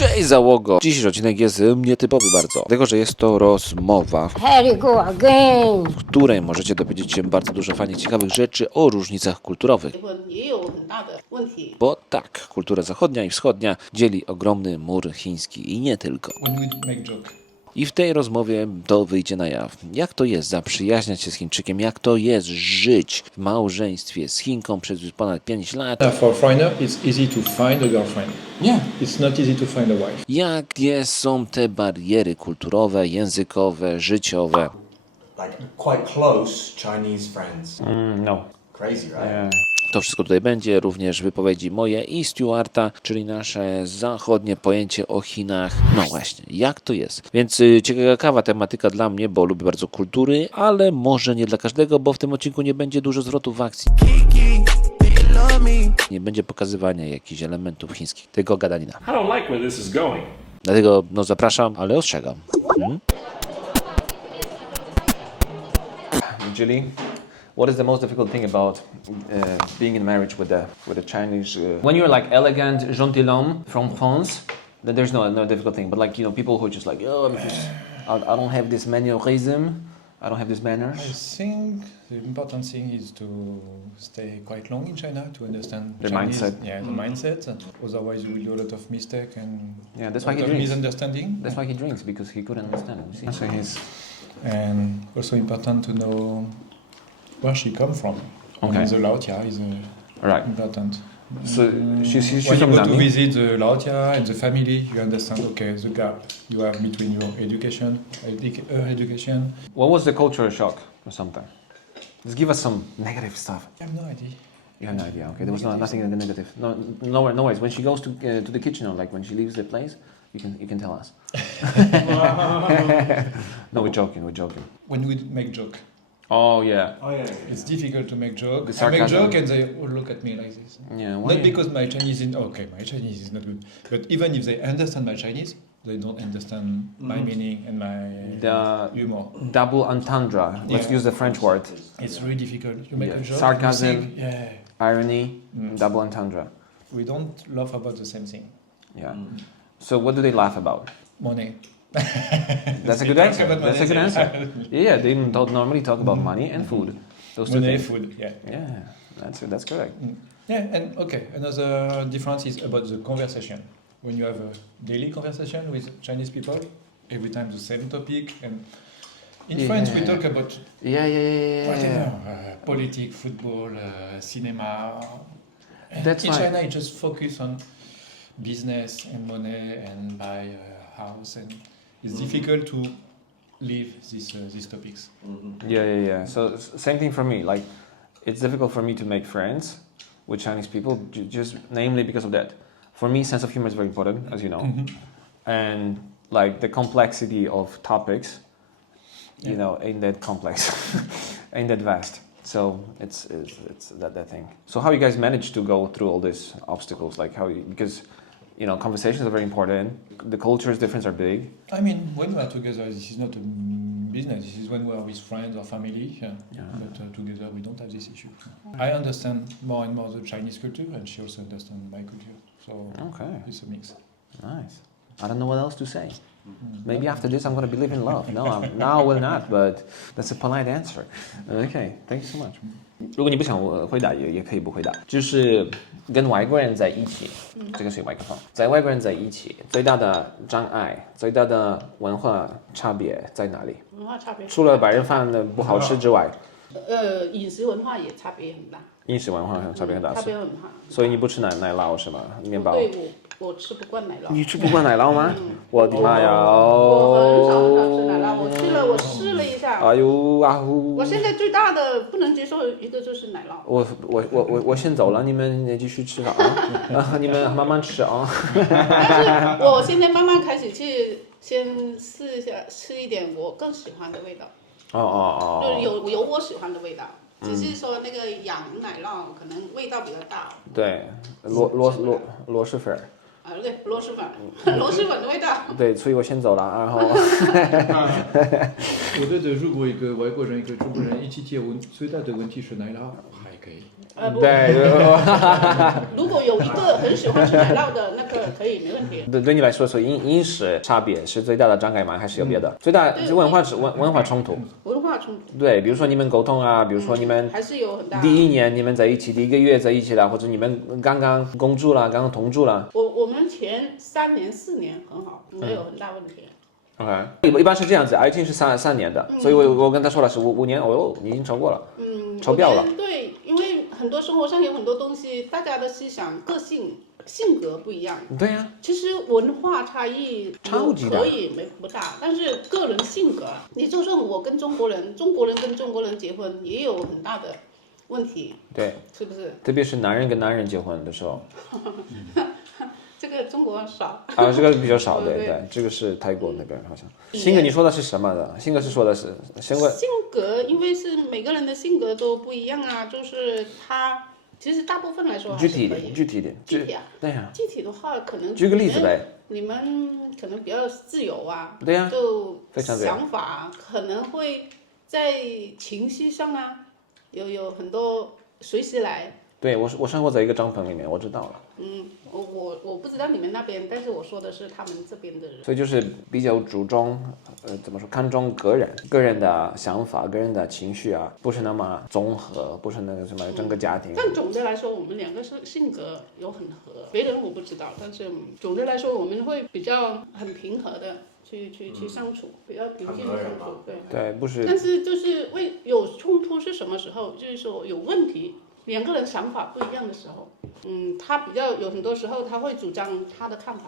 Cześć załogo! Dzisiejszy odcinek jest nietypowy bardzo, dlatego że jest to rozmowa, w której możecie dowiedzieć się bardzo dużo fajnych, ciekawych rzeczy o różnicach kulturowych. Bo tak, kultura zachodnia i wschodnia dzieli ogromny mur chiński i nie tylko. I w tej rozmowie to wyjdzie na jaw. Jak to jest zaprzyjaźniać się z Chińczykiem, jak to jest żyć w małżeństwie z Chinką przez już ponad 5 lat. For a foreigner, it's easy to find a girlfriend. Yeah. It's not easy to find a wife. Jakie są te bariery kulturowe, językowe, życiowe? Like quite close Chinese friends. No. Crazy, right? Yeah. To wszystko tutaj będzie, również wypowiedzi moje i Stuarta, czyli nasze zachodnie pojęcie o Chinach. No właśnie, jak to jest? Więc ciekawa tematyka dla mnie, bo lubię bardzo kultury, ale może nie dla każdego, bo w tym odcinku nie będzie dużo zwrotów w akcji. Nie będzie pokazywania jakichś elementów chińskich, tylko gadanina. I don't like where this is going. Dlatego zapraszam, ale ostrzegam. Julie, what is the most difficult thing about being in marriage with a Chinese? When you're like elegant gentilhomme from France, then there's no difficult thing. But like people who are just like, oh, I don't have this mannerism, I don't have this manners. I think the important thing is to stay quite long in China to understand The Chinese, mindset. Yeah, the mindset. Otherwise, you will do a lot of mistake and Yeah, that's a why he lot of drinks. misunderstanding. That's why he drinks, because he couldn't understand. You see? So he's And also important to know where she come from. Okay. And the Laotia is right. important. So she's When you from go to Nami. visit the Laotia and the family, you understand, okay, the gap you have between your education, her education. What was the cultural shock or something? Just give us some negative stuff. I have no idea. You have no idea. Okay, there was nothing negative. No worries. When she goes to the kitchen, or like when she leaves the place, you can tell us. No, we're joking. When we make joke, Oh yeah. Oh yeah. it's difficult to make joke. The I make sarcasm. joke and they all look at me like this. Yeah. Not because my Chinese is okay. My Chinese is not good, but even if they understand my Chinese, they don't understand my meaning and my The humor. double entendre. Let's Yeah. use the French word. It's really difficult. You make Yeah. a joke, Sarcasm. you think, yeah, Irony. Double entendre. we don't laugh about the same thing. Yeah. So what do they laugh about? Money. That's a good talk answer. about That's a good money. answer. Yeah, they normally talk about money and food. Those two Money, things. food. Yeah. Yeah, that's correct. Yeah, and okay, another difference is about the conversation. When you have a daily conversation with Chinese people, every time the same topic, and in France we talk about Yeah. whatever, politics, football, cinema. And That's in why- China, you just focus on business and money and buy a house, and it's difficult to leave these topics. Yeah. So same thing for me. Like, it's difficult for me to make friends with Chinese people, just namely because of that. For me, sense of humor is very important, as you know, and like the complexity of topics, ain't that complex, ain't that vast. So it's that thing. So how you guys manage to go through all these obstacles? Like because conversations are very important. The cultures difference are big. I mean, when we are together, this is not a business. This is when we are with friends or family. But together, we don't have this issue. I understand more and more the Chinese culture, and she also understands my culture. So Okay. it's a mix. Nice. I don't know what else to say. Maybe after this I'm going to believe in love. No, I will not, but that's a polite answer. Okay, thank you so much. 如果你不想回答也可以不回答。就是跟外国人在一起，这个是麦克风。在外国人在一起，最大的障碍、最大的文化差别在哪里？文化差别除了白人饭的不好吃之外，饮食文化也差别很大，饮食文化差别很大。差别很大。所以你不吃奶酪是吗？面包？对，我吃不惯奶酪。你吃不惯奶酪吗？我的妈呀！我很少吃奶酪，我试了一下。哎呦啊呼！我现在最大的不能接受一个就是奶酪。我先走了，你们继续吃吧啊！你们慢慢吃啊。但是我现在慢慢开始去先试一下，吃一点我更喜欢的味道。就是有我喜欢的味道，只是说那个羊奶酪可能味道比较大。对，螺蛳粉。对，螺蛳粉的味道。对，所以我先走了，然后。我觉得如果一个外国人一个中国人一起结婚，最大的问题是奶酪，还可以。对，如果有一个很喜欢吃奶酪的，那个可以没问题。对你来说，所以饮食差别是最大的障碍吗？还是有别的？最大是文化冲突。文化冲突。对，比如说你们沟通啊，比如说你们还是有很大。第一年你们在一起，第一个月在一起了，或者你们刚刚共住了，刚刚同住了。我们前3年4年很好，没有很大问题。OK， 一般是这样子，爱情是三年的，所以我跟他说了是5年，哦，你已经超过了，超标了。对，因为很多生活上有很多东西，大家的思想、个性、性格不一样。对呀，其实文化差异超级大可以不大，但是个人性格，你就算我跟中国人，中国人跟中国人结婚，也有很大的问题。对，是不是？特别是男人跟男人结婚的时候。这个中国少啊，这个比较少，对对，这个是泰国那边好像。性格你说的是什么的？性格是说的是性格，因为是每个人的性格都不一样啊，就是他其实大部分来说具体一点，对呀。具体的话，可能举个例子呗。你们可能比较自由啊，对呀，就非常自由。想法可能会在情绪上啊，有很多随时来。对我生活在一个帐篷里面，我知道了。我不知道你们那边，但是我说的是他们这边的人。所以就是比较注重，怎么说，看重个人的想法、个人的情绪啊，不是那么综合，不是那个什么整个家庭。但总的来说，我们2个是性格有很合，别人我不知道，但是总的来说，我们会比较很平和的去相处，比较平静的相处。对，不是。但是就是有冲突是什么时候？就是说有问题。2个人想法不一样的时候，他比较有很多时候他会主张他的看法。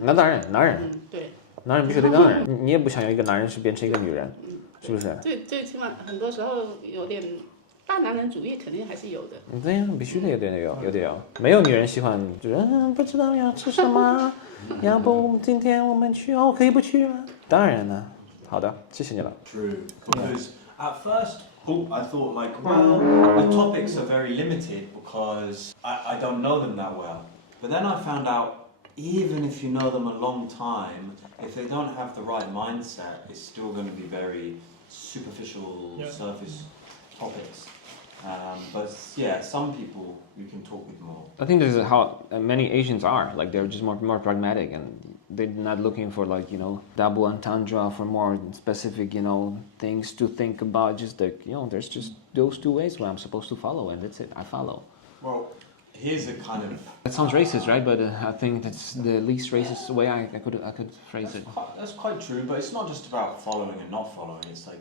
那当然，男人，对，男人必须得男人，你也不想要一个男人是变成一个女人，是不是？最起码很多时候有点大男人主义，肯定还是有的。对呀，必须得有点有，没有女人喜欢就是不知道要吃什么，要不今天我们去可以不去吗？当然了，好的，谢谢你了。 True, because at first I thought like, well, the topics are very limited because I don't know them that well. But then I found out, even if you know them a long time, if they don't have the right mindset, it's still going to be very superficial, surface topics. But yeah, some people you can talk with more. I think this is how many Asians are. Like they're just more pragmatic, and they're not looking for double entendre for more specific, things to think about. Just there's just those 2 ways where I'm supposed to follow, and that's it. I follow. Well, here's a kind of. That sounds racist, right? But I think that's the least racist way I could phrase it. That's quite true, but it's not just about following and not following. It's like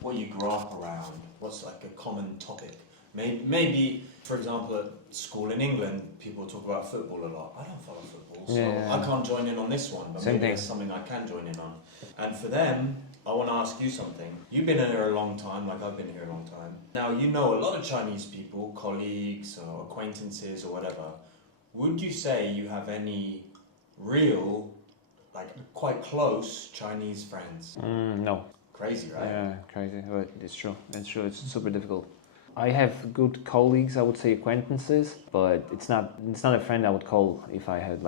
what you grow up around. What's like a common topic? Maybe, for example, at school in England, people talk about football a lot. I don't follow football, so I can't join in on this one, but maybe it's something I can join in on. And for them, I want to ask you something. You've been here a long time, like I've been here a long time. Now, you know a lot of Chinese people, colleagues or acquaintances or whatever. Would you say you have any real, like quite close Chinese friends? No. Crazy, right? Yeah, crazy, but it's true. It's super difficult. I have good colleagues, I would say acquaintances, but it's not a friend I would call if I had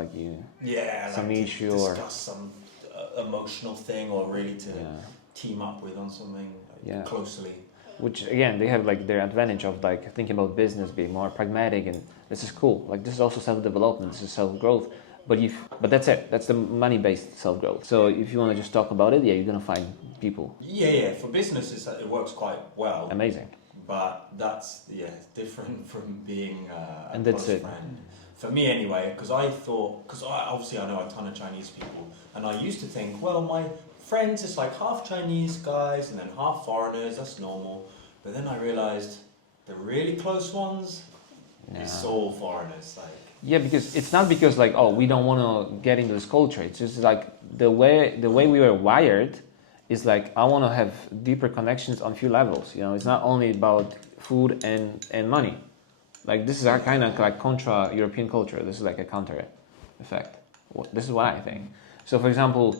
some issue discuss or some emotional thing or really to team up with on something closely. Which again, they have their advantage of thinking about business, being more pragmatic, and this is cool. This is also self-development, this is self-growth. But that's it. That's the money-based self-growth. So if you want to just talk about it, you're gonna find people. Yeah. For business, it works quite well. Amazing. But that's different from being a and that's close it. friend. For me anyway, because I obviously I know a ton of Chinese people, and I used to think, well, my friends is like half Chinese guys and then half foreigners. That's normal. But then I realized the really close ones, it's all foreigners. Yeah, because it's not because we don't want to get into this culture. It's just the way we were wired is I want to have deeper connections on few levels. It's not only about food and money. This is our kind of contra European culture. This is a counter effect. This is what I think. So for example,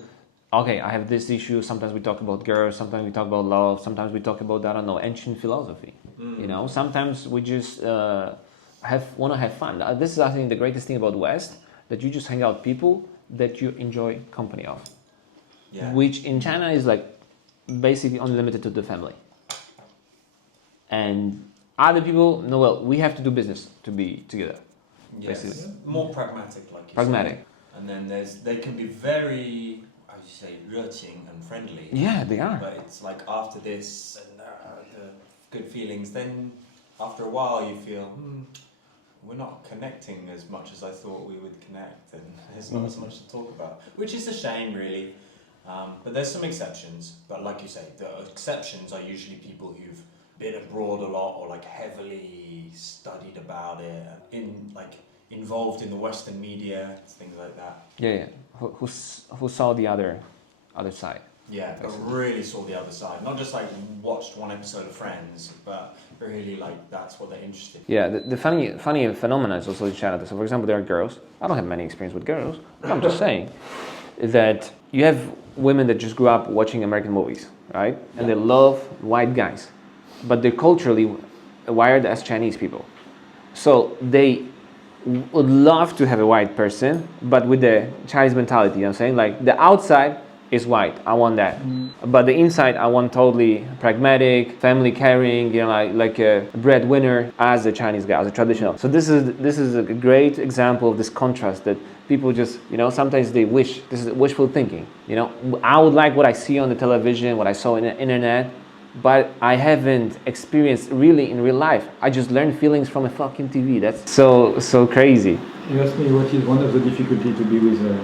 okay, I have this issue. Sometimes we talk about girls. Sometimes we talk about love. Sometimes we talk about ancient philosophy. Sometimes we just want to have fun. This is I think the greatest thing about West, that you just hang out with people that you enjoy company of. Yeah. Which in China is basically only limited to the family. And other people, no, well, we have to do business to be together. Yes, basically. more pragmatic, like you Pragmatic. said. And then they can be very, how do you say, 热情 and friendly. Yeah, they are. But it's like after this and the good feelings, then after a while you feel, we're not connecting as much as I thought we would connect, and there's not as much to talk about, which is a shame, really. But there's some exceptions. But like you say, the exceptions are usually people who've been abroad a lot or like heavily studied about it, involved in the Western media, things like that. Yeah. Who saw the other side? Yeah, but really saw the other side. Not just like watched one episode of Friends, but really like that's what they're interested in. Yeah, the funny phenomenon is also in China. So for example, there are girls. I don't have many experience with girls, but I'm just saying that you have women that just grew up watching American movies, right? And they love white guys, but they're culturally wired as Chinese people. So they would love to have a white person, but with the Chinese mentality, you know what I'm saying? Like the outside is white, I want that. But the inside, I want totally pragmatic, family caring, you know, like a breadwinner as a Chinese guy, as a traditional. So this is a great example of this contrast that people just, you know, sometimes they wish, this is wishful thinking. You know, I would like what I see on the television, what I saw on the internet, but I haven't experienced really in real life. I just learned feelings from a fucking TV. That's so crazy. You asked me what is one of the difficulties to be with a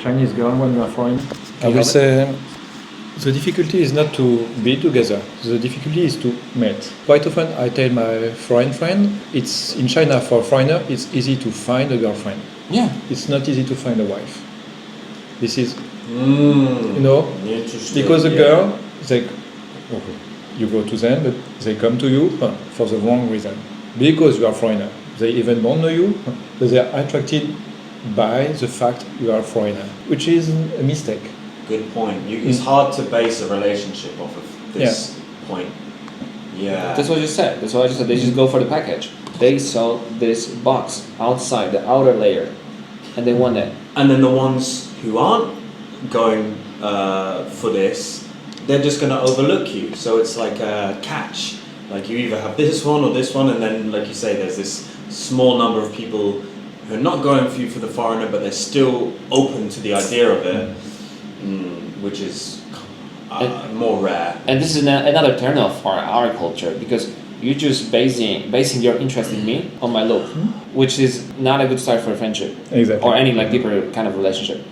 Chinese girl when you are foreign. I will say the difficulty is not to be together. The difficulty is to meet. Quite often I tell my foreign friend, it's in China for a foreigner, it's easy to find a girlfriend. Yeah. It's not easy to find a wife. This is, you know, because the girl, you go to them, but they come to you for the wrong reason. Because you are foreigner. They even don't know you, but they are attracted by the fact you are a foreigner, which is a mistake. Good point. It's hard to base a relationship off of this point. Yeah. That's what you said. They just go for the package. They saw this box outside, the outer layer, and they want it. And then the ones who aren't going for this, they're just going to overlook you. So it's like a catch. Like you either have this one or this one, and then, like you say, there's this small number of people who are not going for you for the foreigner, but they're still open to the idea of it, which is more rare. And this is another turn off for our culture, because you're just basing your interest in me on my look, which is not a good start for a friendship. Exactly. Or any like deeper kind of relationship.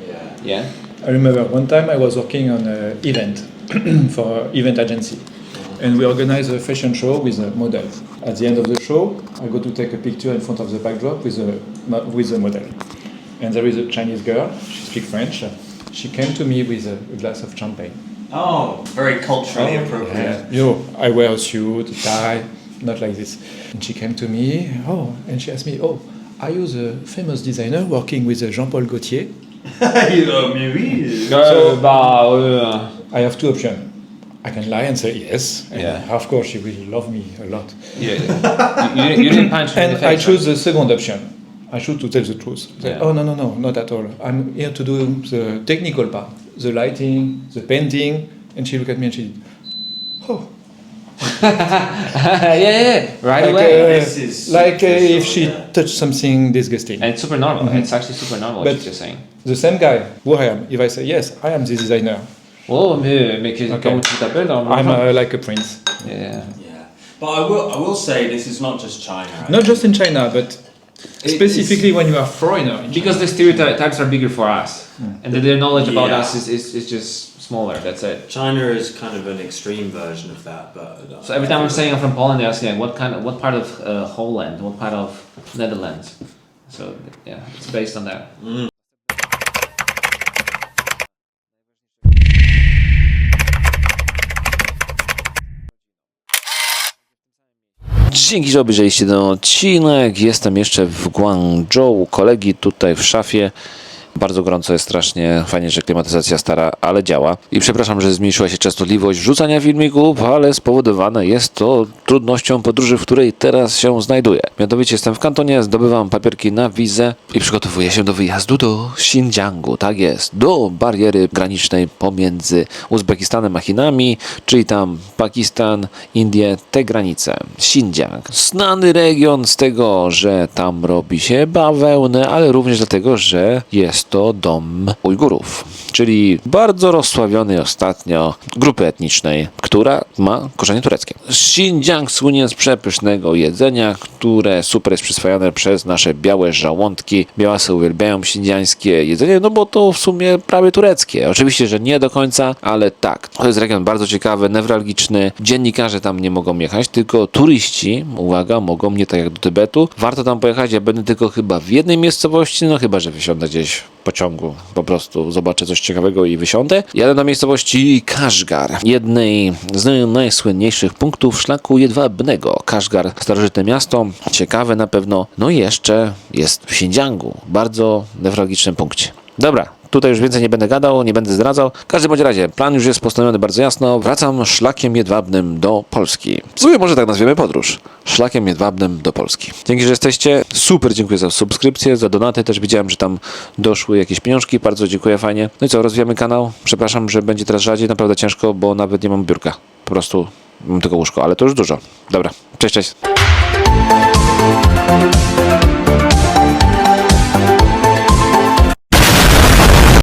Yeah. I remember one time I was working on an event for an event agency. And we organized a fashion show with a model. At the end of the show, I go to take a picture in front of the backdrop with the model. And there is a Chinese girl, she speaks French. She came to me with a glass of champagne. Oh, very culturally appropriate. Yeah. I wear a suit, a tie, not like this. And she came to me, and she asked me, are you the famous designer working with Jean-Paul Gaultier? So, I have two options. I can lie and say yes, and of course she will love me a lot. Yeah. you didn't punch her in the face. And I choose the second option. I choose to tell the truth. Yeah. Oh no, not at all. I'm here to do the technical part, the lighting, the painting. And she looked at me and she, right away. If she touched something disgusting. And it's super normal. It's actually super normal what you're saying. The same guy who I am. If I say yes, I am the designer. Oh, mais comment tu t'appelles dans le I'm like a prince. Yeah. But I will say this is not just China. Not just in China, but specifically when you are foreigner. Because the stereotypes are bigger for us, and their knowledge about us is just smaller. That's it. China is kind of an extreme version of that, but so every time I'm saying I'm from Poland, they ask me what part of Holland, what part of Netherlands. So yeah, it's based on that. Dzięki, że obejrzeliście ten odcinek. Jestem jeszcze w Guangzhou, kolegi tutaj w szafie Bardzo gorąco jest strasznie, fajnie, że klimatyzacja stara, ale działa. I przepraszam, że zmniejszyła się częstotliwość wrzucania filmików, ale spowodowane jest to trudnością podróży, w której teraz się znajduję. Mianowicie jestem w Kantonie, zdobywam papierki na wizę i przygotowuję się do wyjazdu do Xinjiangu, tak jest, do bariery granicznej pomiędzy Uzbekistanem a Chinami, czyli tam Pakistan, Indie, te granice. Xinjiang. Znany region z tego, że tam robi się bawełnę, ale również dlatego, że jest to dom Ujgurów, czyli bardzo rozsławionej ostatnio grupy etnicznej, która ma korzenie tureckie. Xinjiang słynie z przepysznego jedzenia, które super jest przyswajane przez nasze białe żołądki. Białasy uwielbiają xinjiańskie jedzenie, no bo to w sumie prawie tureckie. Oczywiście, że nie do końca, ale tak. To jest region bardzo ciekawy, newralgiczny. Dziennikarze tam nie mogą jechać, tylko turyści, uwaga, mogą, nie tak jak do Tybetu. Warto tam pojechać, ja będę tylko chyba w jednej miejscowości, no chyba, że wysiądę gdzieś w pociągu, po prostu zobaczę coś ciekawego i wysiądę. Jadę do miejscowości Kashgar, jednej z najsłynniejszych punktów szlaku jedwabnego. Kashgar, starożytne miasto, ciekawe na pewno, no i jeszcze jest w Xinjiangu, bardzo newralgicznym punkcie. Dobra, tutaj już więcej nie będę gadał, nie będę zdradzał. W każdym bądź razie, plan już jest postawiony bardzo jasno. Wracam szlakiem jedwabnym do Polski. W sumie może tak nazwiemy podróż. Szlakiem jedwabnym do Polski. Dzięki, że jesteście. Super dziękuję za subskrypcję, za donaty. Też widziałem, że tam doszły jakieś pieniążki. Bardzo dziękuję, fajnie. No i co, rozwijamy kanał. Przepraszam, że będzie teraz rzadziej. Naprawdę ciężko, bo nawet nie mam biurka. Po prostu mam tylko łóżko, ale to już dużo. Dobra, cześć, cześć.